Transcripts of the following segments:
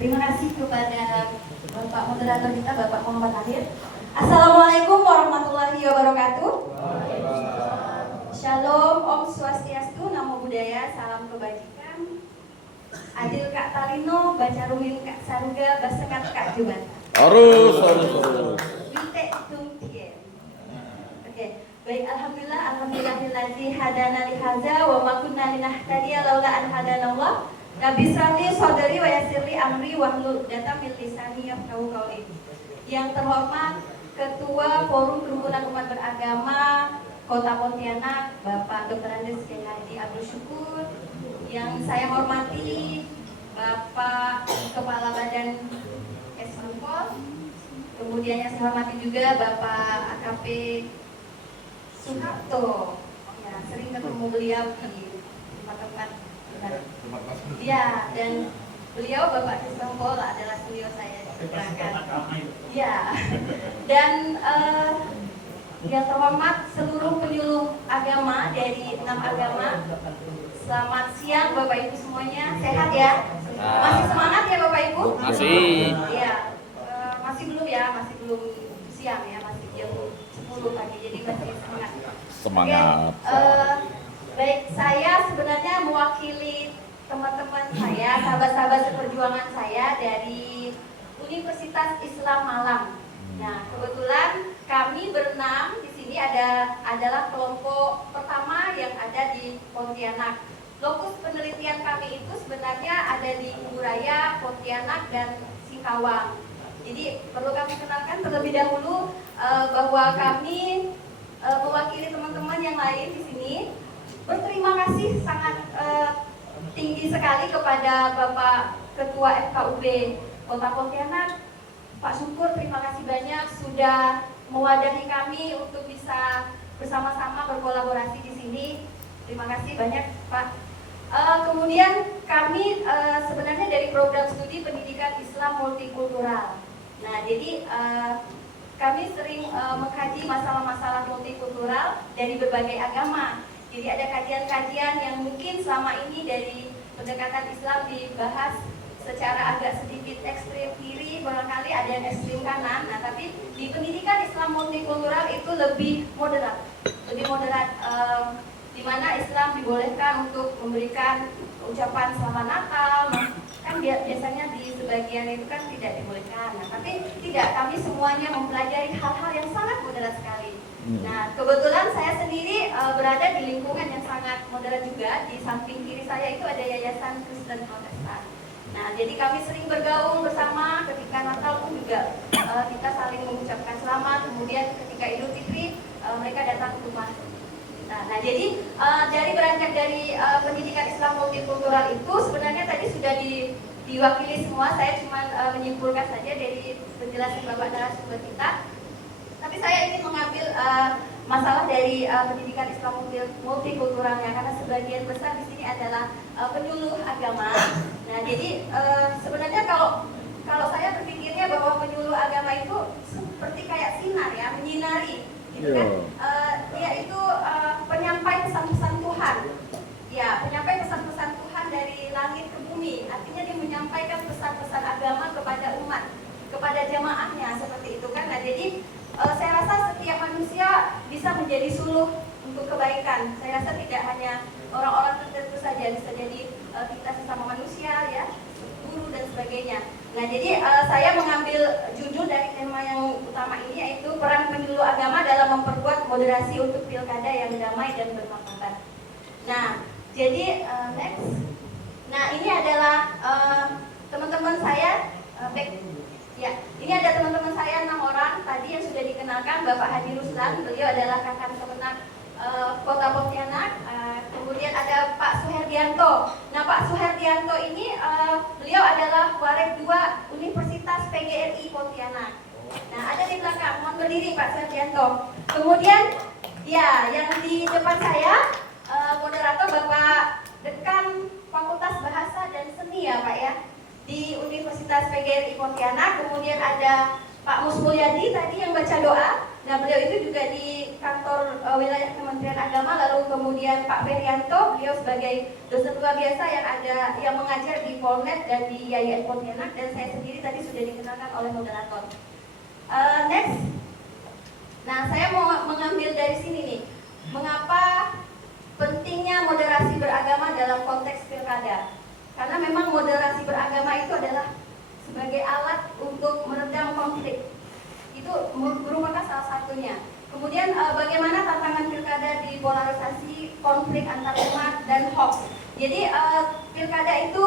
Terima kasih kepada Bapak Moderator kita, Bapak Muhammad Akhir. Assalamualaikum warahmatullahi wabarakatuh. Shalom, Om Swastiastu, Namo Buddhaya, salam kebajikan. Adil Kak Talino, baca rumin Kak Saruga, basengat Kak Jumat. Harus. Wite Tungtien. Oke, baik, alhamdulillahillazi hadana li hadza wa ma kunna linahtadiya laula an hadanallah. Nabi Srali Saudari wa Yasirli Amri Wahlul Data Min Lisani Yafqahu Qawli. Yang terhormat Ketua Forum Kerukunan Umat Beragama Kota Pontianak, Bapak Dr. Andes Kiai Haji Abdul Syukur. Yang saya hormati Bapak Kepala Badan Esmanpol. Kemudian yang saya hormati juga Bapak AKP Suharto. Ya, sering ketemu beliau di tempat-tempat. Ya, dan beliau Bapak Esmanpol adalah beliau saya diperkenalkan. Ya, dan yang terhormat seluruh penyuluh agama dari 6 agama. Selamat siang Bapak Ibu semuanya, sehat ya? Masih semangat ya Bapak Ibu? Masih. Ya, masih belum ya, masih belum siang ya, masih jam 10 pagi, jadi masih semangat. Semangat. Oke, baik, saya sebenarnya mewakili teman-teman saya, sahabat-sahabat seperjuangan saya dari Universitas Islam Malang. Nah, kebetulan kami berenam di sini adalah kelompok pertama yang ada di Pontianak. Lokus penelitian kami itu sebenarnya ada di Kuburaya, Pontianak, dan Singkawang. Jadi perlu kami kenalkan terlebih dahulu bahwa kami mewakili teman-teman yang lain di sini. Berterima kasih sangat tinggi sekali kepada Bapak Ketua FKUB Kota Pontianak, Pak Syukur. Terima kasih banyak sudah mewadahi kami untuk bisa bersama-sama berkolaborasi di sini. Terima kasih banyak Pak. Kemudian kami sebenarnya dari program studi pendidikan Islam multikultural. Nah, jadi kami sering mengkaji masalah-masalah multikultural dari berbagai agama. Jadi ada kajian-kajian yang mungkin selama ini dari pendekatan Islam dibahas secara agak sedikit ekstrim kiri, barangkali ada yang ekstrim kanan. Nah, tapi di pendidikan Islam multikultural itu lebih moderat, di mana Islam dibolehkan untuk memberikan ucapan selamat Natal. Kan biasanya di sebagian itu kan tidak dibolehkan. Nah, tapi tidak, kami semuanya mempelajari hal-hal yang sangat moderat sekali. Nah, kebetulan saya sendiri berada di lingkungan yang sangat moderat juga. Di samping kiri saya itu ada Yayasan Kristen Protestan. Nah, jadi kami sering bergaul bersama. Ketika Natal pun juga kita saling mengucapkan selamat. Kemudian ketika Idul Fitri mereka datang ke rumah. Nah, jadi dari beranjak dari pendidikan Islam multikultural itu sebenarnya tadi sudah diwakili semua. Saya cuma menyimpulkan saja dari penjelasan Bapak narasumber kita. Tapi saya ingin mengambil masalah dari pendidikan Islam multikulturalnya, karena sebagian besar di sini adalah penyuluh agama. Nah, jadi sebenarnya kalau saya berpikirnya bahwa penyuluh agama itu seperti kayak sinar ya, menyinari, gitu kan? Dia itu penyampai pesan-pesan Tuhan. Ya, penyampai pesan-pesan Tuhan dari langit ke bumi. Artinya dia menyampaikan pesan-pesan agama kepada umat, kepada jamaahnya, seperti itu kan. Nah, jadi saya rasa setiap manusia bisa menjadi suluh untuk kebaikan. Saya rasa tidak hanya orang-orang tertentu saja, bisa jadi kita sesama manusia ya, guru dan sebagainya. Nah, jadi saya mengambil judul dari tema yang utama ini, yaitu peran penyuluh agama dalam memperkuat moderasi untuk pilkada yang damai dan bermartabat. Nah, jadi next. Nah, ini adalah teman-teman saya ya, ini ada teman-teman saya 6 orang tadi yang sudah dikenalkan. Bapak Haji Ruslan, beliau adalah Kakak Kemenak Kota Pontianak. Kemudian ada Pak Suherdianto. Nah, Pak Suherdianto ini beliau adalah Warek 2 Universitas PGRI Pontianak. Nah, ada di belakang, mohon berdiri Pak Suherdianto. Kemudian ya, yang di depan saya moderator Bapak Dekan Fakultas Bahasa dan Seni ya Pak ya, di Universitas PGRI Pontianak. Kemudian ada Pak Mus Mulyadi tadi yang baca doa. Nah, beliau itu juga di kantor wilayah Kementerian Agama, lalu kemudian Pak Ferianto, beliau sebagai dosen luar biasa yang mengajar di Polnet dan di YIN Pontianak, dan saya sendiri tadi sudah dikenalkan oleh moderator. Next. Nah, saya mau mengambil dari sini nih, mengapa pentingnya moderasi beragama dalam konteks pilkada. Karena memang moderasi beragama itu adalah sebagai alat untuk meredam konflik. Itu merupakan salah satunya. Kemudian bagaimana tantangan pilkada di polarisasi konflik antar umat dan hoax. Jadi pilkada itu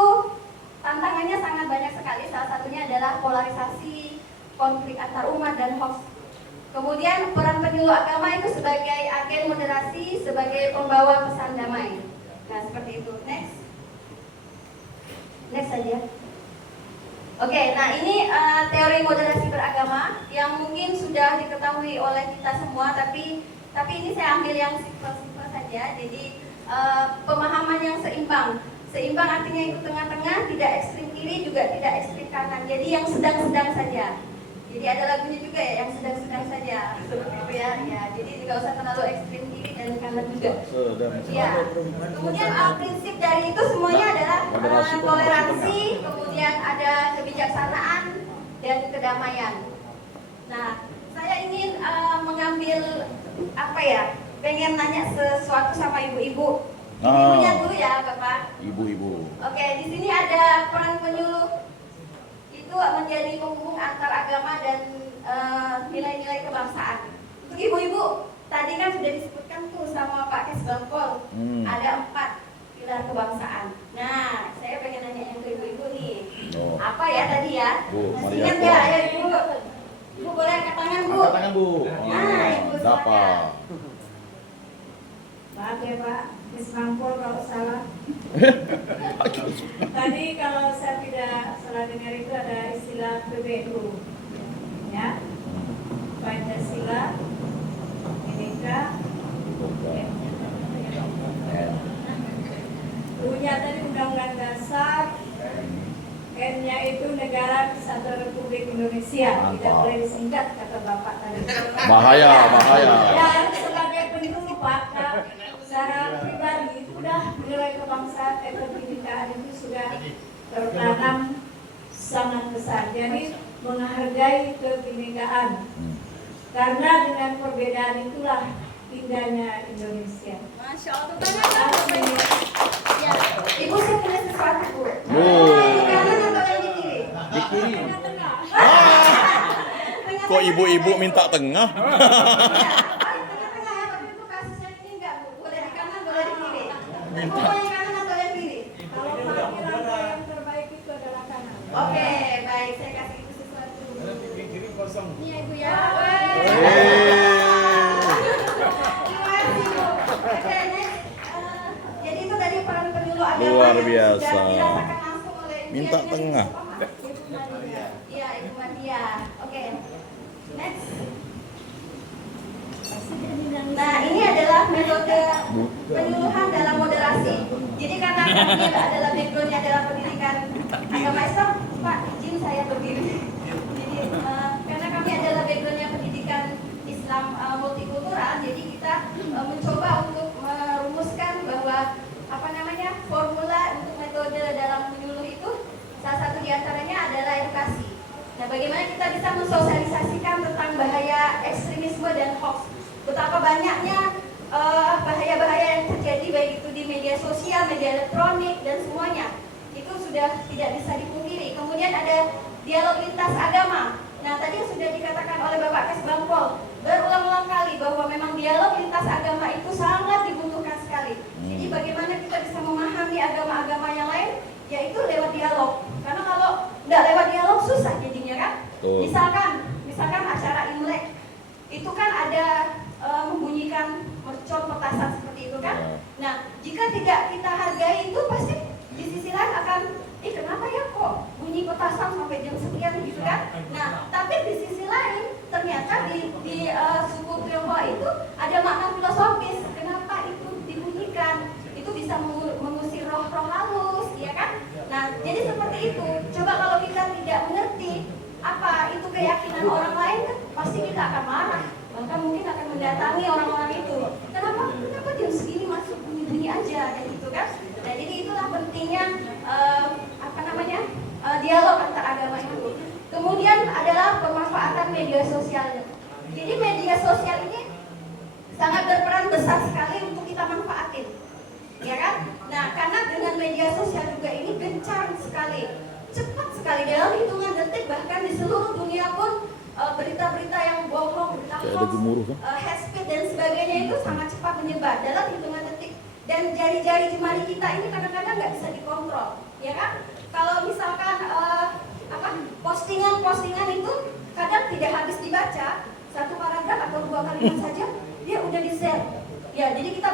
tantangannya sangat banyak sekali. Salah satunya adalah polarisasi konflik antar umat dan hoax. Kemudian peran penyuluh agama itu sebagai agen moderasi, sebagai pembawa pesan damai. Nah, seperti itu. Next saja. Oke, nah ini teori moderasi beragama yang mungkin sudah diketahui oleh kita semua, tapi ini saya ambil yang simpel-simpel saja. Jadi pemahaman yang seimbang. Seimbang artinya itu tengah-tengah, tidak ekstrim kiri juga tidak ekstrim kanan. Jadi yang sedang-sedang saja. Jadi ada lagunya juga ya, yang sedang-sedang saja. Seperti itu ya. Jadi tidak usah terlalu ekstrim kiri dan kanan juga. Ya. Kemudian prinsip dari itu semuanya adalah toleransi, kemudian ada kebijaksanaan dan kedamaian. Nah, saya ingin mengambil pengen nanya sesuatu sama ibu-ibu. Ibunya dulu ya, Bapak. Ibu-ibu. Oke, di sini ada peran penyuluh. Itu menjadi penghubung antar agama dan nilai-nilai kebangsaan. Untuk ibu-ibu, tadi kan sudah disebutkan tuh sama Pak Kesbangpol, ada 4 pilar kebangsaan. Nah, saya pengen nanya yang ke ibu-ibu nih. Apa ya tadi ya? Masih ingat ya, ayo ibu. Ibu boleh angkat tangan, Bu. Angkat tangan, Bu. Nah, ibu silakan. Maaf ya Pak, Kesbangpol kalau salah. Tadi kalau saya tidak salah dengar itu ada istilah PBNU, ya, Pancasila, Bhinneka, U-nya tadi Undang-Undang Dasar, N-nya itu Negara Kesatuan Republik Indonesia. Tidak boleh disingkat kata Bapak tadi. Bahaya. Dan sebagai penyuluh Pak, secara pribadi sudah nilai kebangsaan kebinekaan itu sudah tertanam sangat besar. Jadi menghargai kebinekaan. Karena dengan perbedaan itulah indahnya Indonesia. Masya Allah. Ya, ibu saya punya sesuatu, Bu. Bu. Di kanan atau yang di kiri? Di kiri. Tengah-tengah. Kok ibu-ibu minta tengah? Tengah-tengah ya, tapi itu kasusnya ini enggak, Bu. Boleh di kanan, boleh di kiri. Ibu mau yang kanan atau yang kiri? Kalau parkiran yang terbaik itu adalah kanan. Oke, baik. Saya kasih ibu sesuatu. Kiri kosong. Ini ya, Ibu ya. Terima kasih, Bu. Oke, next. Jadi itu tadi peran penyuluh agama Luar yang biasa. sudah dirasakan langsung oleh Minta Ibu tengah. Madia. Iya, Ibu Madia. Oke. Next. Nah, ini adalah metode penyuluhan dalam moderasi. Jadi karena kami adalah background-nya adalah pendidikan agama Islam, Pak, izin saya berdiri. Jadi karena kami adalah background-nya pendidikan Islam multikultural, jadi kita mencoba untuk merumuskan bahwa formula untuk metode dalam menyuluh itu salah satu diantaranya adalah edukasi. Nah, bagaimana kita bisa mensosialisasikan tentang bahaya ekstremisme dan hoax? Betapa banyaknya bahaya-bahaya yang terjadi baik itu di media sosial, media elektronik dan semuanya. Itu sudah tidak bisa dipungkiri. Kemudian ada dialog lintas agama. Nah, tadi sudah dikatakan oleh Bapak Kesbangpol berulang-ulang kali bahwa memang dialog lintas agama itu sangat dibutuhkan sekali. Jadi bagaimana kita bisa memahami agama-agama yang lain? Yaitu lewat dialog. Karena kalau nggak lewat dialog susah jadinya kan? Misalkan acara Imlek itu kan ada membunyikan mercon petasan seperti itu kan? Nah, jika tidak kita hargai itu pasti di sisi lain akan kenapa ya kok bunyi petasan sampai jam sekian gitu kan? Nah, tapi di sisi lain ternyata di suku Tionghoa itu ada makna filosofis kenapa itu dibunyikan. Itu bisa mengusir roh-roh halus, ya kan? Nah, jadi seperti itu. Coba kalau kita tidak mengerti apa itu keyakinan orang lain kan pasti kita akan marah, bahkan mungkin akan mendatangi orang-orang itu. Kenapa jam segini masuk bunyi-bunyi aja kayak gitu kan? Nah jadi itulah pentingnya dialog antar agama itu. Kemudian adalah pemanfaatan media sosialnya. Jadi media sosial ini sangat berperan besar sekali untuk kita manfaatin, ya kan? Nah, karena dengan media sosial juga ini gencar sekali, cepat sekali dalam hitungan detik, bahkan di seluruh dunia pun berita-berita yang bohong, berita hoax, hate speech dan sebagainya itu sangat cepat menyebar dalam hitungan detik. Dan jari-jari jemari kita ini kadang-kadang nggak bisa dikontrol, ya kan? Kalau misalkan postingan itu kadang tidak habis dibaca, satu paragraf atau 2 kalimat saja dia udah di-share. Ya, jadi kita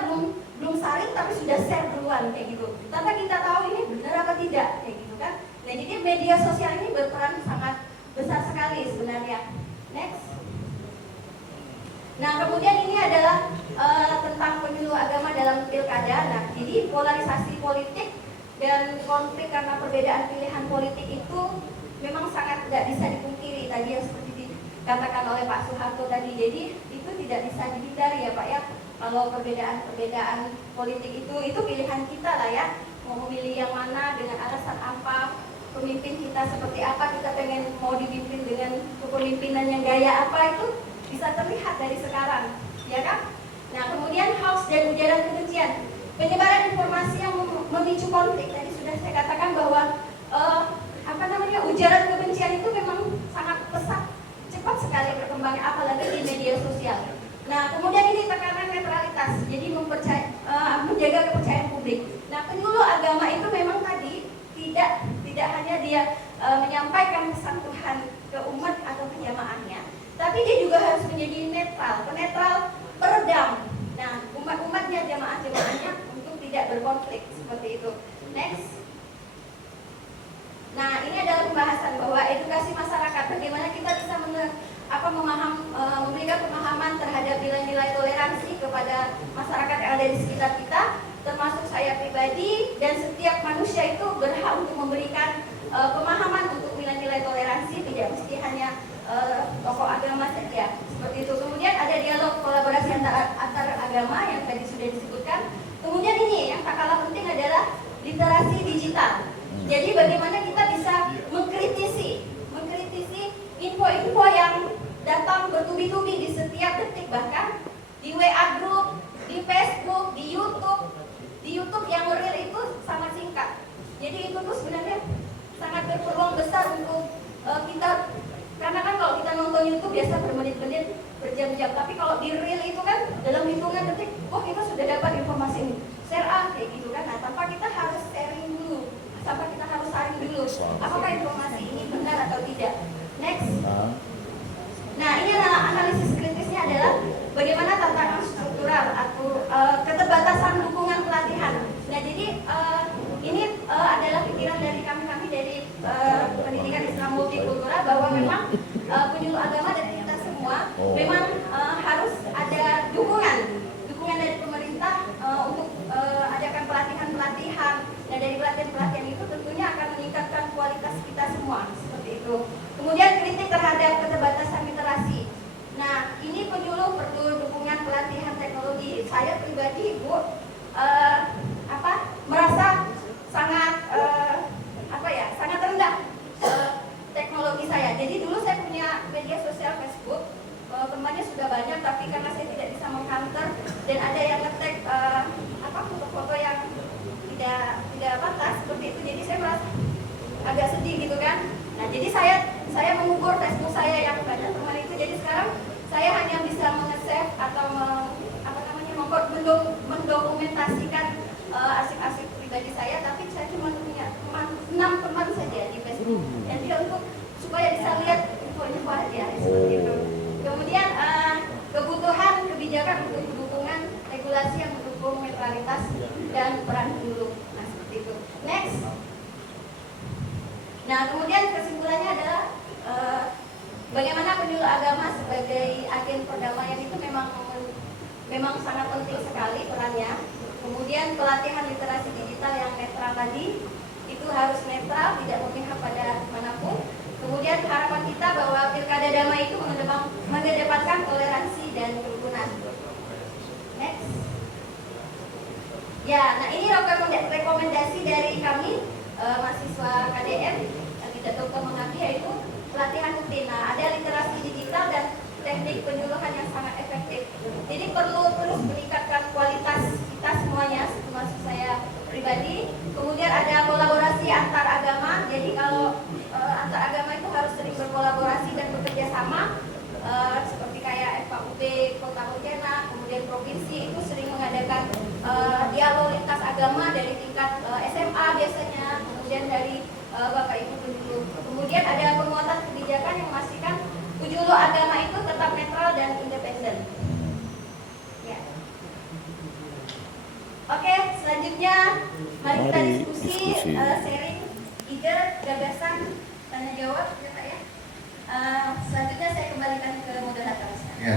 belum saring tapi sudah share duluan kayak gitu. Tanpa kita tahu ini benar apa tidak kayak gitu kan. Nah, jadi media sosial ini berperan sangat besar sekali sebenarnya. Next. Nah, kemudian ini adalah tentang penyuluh agama dalam pilkada. Nah, jadi polarisasi politik dan konflik karena perbedaan pilihan politik itu memang sangat tidak bisa dipungkiri tadi yang seperti dikatakan oleh Pak Soeharto tadi. Jadi itu tidak bisa dihindari ya Pak ya. Kalau perbedaan politik itu pilihan kita lah ya. Mau memilih yang mana, dengan alasan apa, pemimpin kita seperti apa, kita pengen mau dipimpin dengan kepemimpinan yang gaya apa, itu bisa terlihat dari sekarang, ya kan? Nah, kemudian hoax dan ujaran kebencian, penyebaran informasi yang memicu konflik. Tadi sudah saya katakan bahwa ujaran kebencian itu memang sangat pesat, cepat sekali berkembangnya, apalagi di media sosial. Nah, kemudian ini tekanan netralitas, jadi menjaga kepercayaan publik. Nah, penyuluh agama itu memang tadi tidak hanya dia menyampaikan pesan Tuhan ke umat atau ke jamaahnya, tapi dia juga harus menjadi penetral, peredam. Nah, umatnya, jamaahnya untuk tidak berkonflik seperti itu. Next. Nah, ini adalah pembahasan bahwa edukasi masyarakat, bagaimana kita bisa memberikan pemahaman terhadap nilai-nilai toleransi kepada masyarakat yang ada di sekitar kita, termasuk saya pribadi, dan setiap manusia itu berhak untuk memberikan pemahaman untuk nilai-nilai toleransi, tidak mesti hanya tokoh agama saja, seperti itu. Kemudian ada dialog kolaborasi antar agama yang tadi sudah disebutkan. Kemudian ini yang tak kalah penting adalah literasi digital. Jadi bagaimana kita bisa mengkritisi info-info yang datang bertubi-tubi di setiap detik, bahkan di WA group, di Facebook, di YouTube yang real itu sangat singkat. Jadi itu tuh sebenarnya sangat berpeluang besar untuk kita, karena kan kalau kita nonton YouTube biasa bermenit-menit, berjam-jam, tapi kalau di real itu kan dalam hitungan detik, kita sudah dapat informasi ini, share kayak gitu kan. Nah, tanpa kita harus sharing dulu, tanpa kita harus saring dulu, apakah informasi ini benar atau tidak. Next. Nah, ini adalah analisis kritisnya adalah bagaimana tantangan struktural atau keterbatasan dukungan pelatihan. Nah, jadi ini adalah pikiran dari kami dari pendidikan Islam multikultural, bahwa memang penyuluh agama dari kita semua memang harus ada dukungan dari pemerintah untuk adakan pelatihan. Nah, dari pelatihan itu tentunya akan meningkatkan kualitas kita semua, seperti itu. Kemudian kritik terhadap keterbatasan literasi. Nah, ini penyuluh perlu dukungan pelatihan teknologi. Saya pribadi, Bu, merasa sangat sangat rendah teknologi saya. Jadi dulu saya punya media sosial Facebook, temannya sudah banyak, tapi karena saya tidak bisa mengcounter dan ada yang nge-tag foto-foto yang tidak pantas seperti itu, jadi saya merasa agak sedih gitu kan. Nah, jadi saya mengukur Facebook saya yang banyak teman itu. Jadi sekarang saya hanya bisa nge-save atau mendokumentasikan arsip-arsip pribadi saya, tapi saya cuma punya 6 teman saja di Facebook. Dan dia untuk supaya bisa lihat info-info aja seperti itu. Kemudian kebutuhan kebijakan untuk dukungan regulasi yang mendukung netralitas dan peran penyuluh. Nah, seperti itu. Next. Nah, kemudian kesimpulannya adalah bagaimana penyuluh agama sebagai agen perdamaian itu memang sangat penting sekali perannya. Kemudian pelatihan literasi digital yang netral tadi itu harus netral, tidak memihak pada manapun. Kemudian harapan kita bahwa pilkada agama itu mengedepankan toleransi dan kerukunan. Next. Ya, nah ini rekomendasi dari kami mahasiswa KDM yang tidak Dr. Mengabdi, yaitu pelatihan rutin. Nah, ada literasi digital dan teknik penyuluhan yang sangat efektif. Jadi perlu terus meningkatkan kualitas kita semuanya, termasuk saya pribadi. Kemudian ada kolaborasi antar agama. Jadi kalau antar agama itu harus sering berkolaborasi dan bekerja sama. Seperti kayak FKUB Kota Pontianak, kemudian provinsi itu sering mengadakan dialog lintas agama dari tingkat SMA biasanya, kemudian dari Bapak Ibu penjulu. Kemudian ada penguatan kebijakan yang memastikan penjulu agama itu tetap netral dan independen. Ya. Oke, selanjutnya mari kita diskusi. Sharing ide, gagasan, tanya jawab ya Pak ya. Selanjutnya saya kembalikan ke moderator. Ya,